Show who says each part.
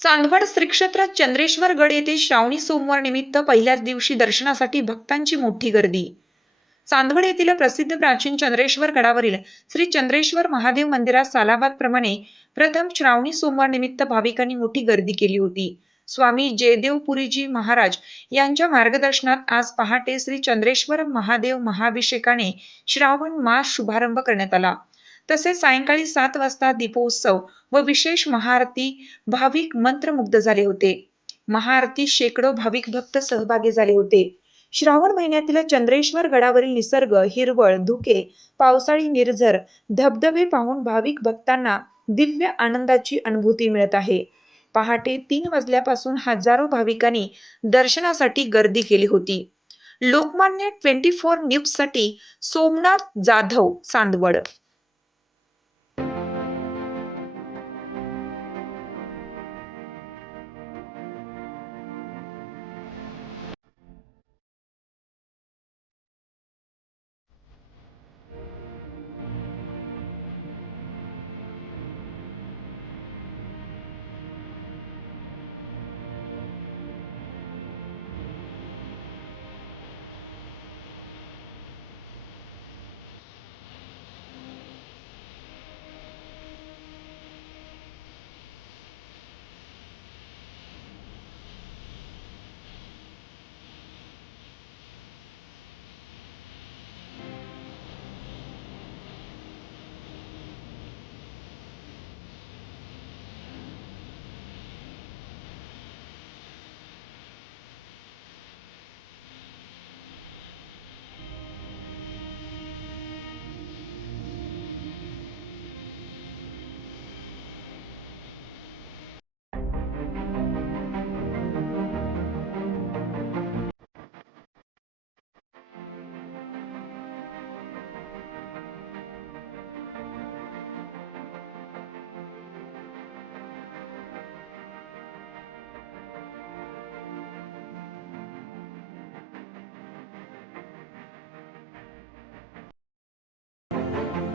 Speaker 1: चांदवड श्रीक्षेत्रात चंद्रेश्वर गड येथे श्रावणी सोमवार निमित्त पहिल्याच दिवशी दर्शनासाठी भक्तांची मोठी गर्दी. चांदवड येथील प्रसिद्ध प्राचीन चंद्रेश्वर गडावरील श्री चंद्रेश्वर महादेव मंदिरात सालाबाद प्रमाणे प्रथम श्रावणी सोमवार निमित्त भाविकांनी मोठी गर्दी केली होती. स्वामी जयदेवपुरीजी महाराज यांच्या मार्गदर्शनात आज पहाटे श्री चंद्रेश्वर महादेव महाभिषेकाने श्रावण मास शुभारंभ करण्यात आला. तसेच सायंकाळी सात वाजता दीपोत्सव व विशेष महाआरती भाविक मंत्रमुग्ध झाले होते. महाआरती शेकडो भाविक भक्त सहभागी झाले होते. श्रावण महिन्यातील चंद्रेश्वर गडावरील निसर्ग हिरवळ धुके पावसाळी निर्झर धबधबे पाहून भाविक भक्तांना दिव्य आनंदाची अनुभूती मिळत आहे. पहाटे तीन वाजल्यापासून हजारो भाविकांनी दर्शनासाठी गर्दी केली होती. लोकमान्य ट्वेंटी फोर न्यूजसाठी सोमनाथ जाधव चांदवड